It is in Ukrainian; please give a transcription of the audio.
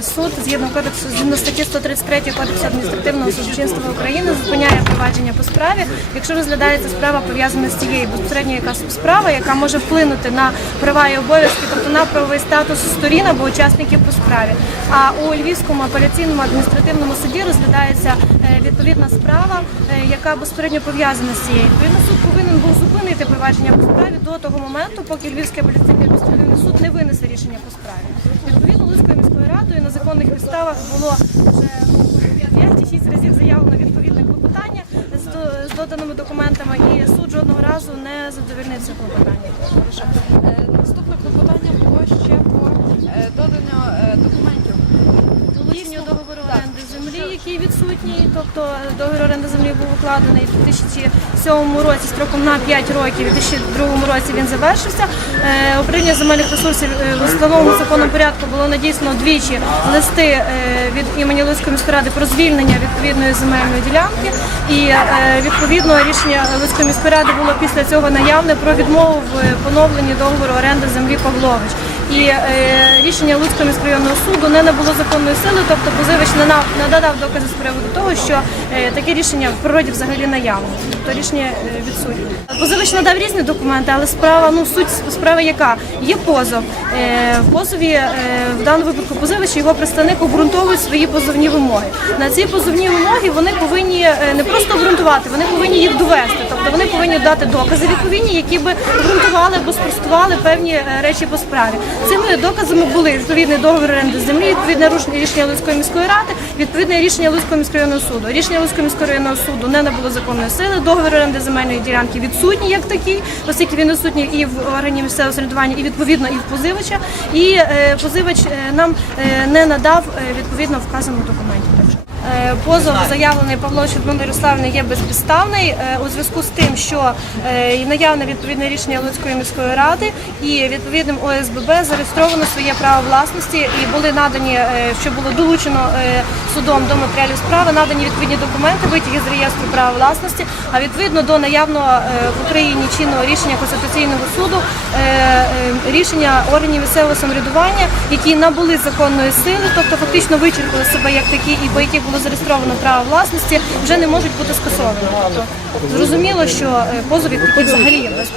Суд згідно кодексу згідно статті 133 кодексу адміністративного судочинства України зупиняє провадження по справі, якщо розглядається справа пов'язана з тією безпосередньо яка справа, яка може вплинути на права і обов'язки, тобто на правовий статус сторін або учасників по справі. А у Львівському апеляційному адміністративному суді розглядається е, відповідна справа, е, яка безпосередньо пов'язана з цією. Відповідно, суд повинен був зупинити провадження по справі до того моменту, поки Львівський апеляційний адміністративний суд не винесе рішення по справі. Відповідно, Луцькою міською радою на законних підставах було вже ну, 5 чи 6 разів заявлено відповідне клопотання з, доданими документами, і суд жодного разу не задовільнив це клопотання. Е, Наступне клопотання було ще по е, доданню е, документів. Долучення договору оренди землі, який відсутній, тобто договір оренди землі був укладений у 2007 році строком на 5 років, у 2002 році він завершився. Е, Управління земельних ресурсів е, в установленому законом порядку було надіслано двічі листи е, від імені Луцької міської ради про звільнення відповідної земельної ділянки. І е, відповідно рішення Луцької міської ради було після цього наявне про відмову в поновленні договору оренди землі Павлович. І е, рішення Луцького міськрайонного суду не набуло законної сили, тобто позивач надав докази з приводу того, що е, таке рішення в природі взагалі наявне. Тобто рішення е, відсутнє. Позивач надав різні документи, але справа, ну суть справи яка? Є позов. В позові в даному випадку позивач його представник обґрунтовують свої позовні вимоги. На ці позовні вимоги вони повинні не просто обґрунтувати, вони повинні їх довести. Тобто вони повинні дати докази відповідні, які би обґрунтували або спростували певні речі по справі. Цими доказами були відповідний договір оренди землі, відповідне рішення Луцької міської ради, відповідне рішення Луцького міськрайонного суду. Рішення Луцького міськрайонного суду не набуло законної сили. Договір оренди земельної ділянки відсутній як такий, оскільки він відсутній і в органі місцевого самоврядування, і відповідно і в позивача. І е, позивач е, нам е, не надав відповідно вказаних документів. Е, Позов заявлений Павло Людмилою Ярославною є безпідставний е, у зв'язку з тим, що е, наявне відповідне рішення Луцької міської ради і відповідним ОСББ зареєстровано своє право власності і були надані, що було долучено судом до матеріалів справи, надані відповідні документи, витяги з реєстру права власності. А відповідно до наявного в Україні чинного рішення Конституційного суду рішення органів місцевого самоврядування, які набули законної сили, тобто фактично вичерпали себе як такі, і по яких було зареєстровано право власності, вже не можуть бути скасовані. Тобто зрозуміло, що е, позов як такий взагалі є без.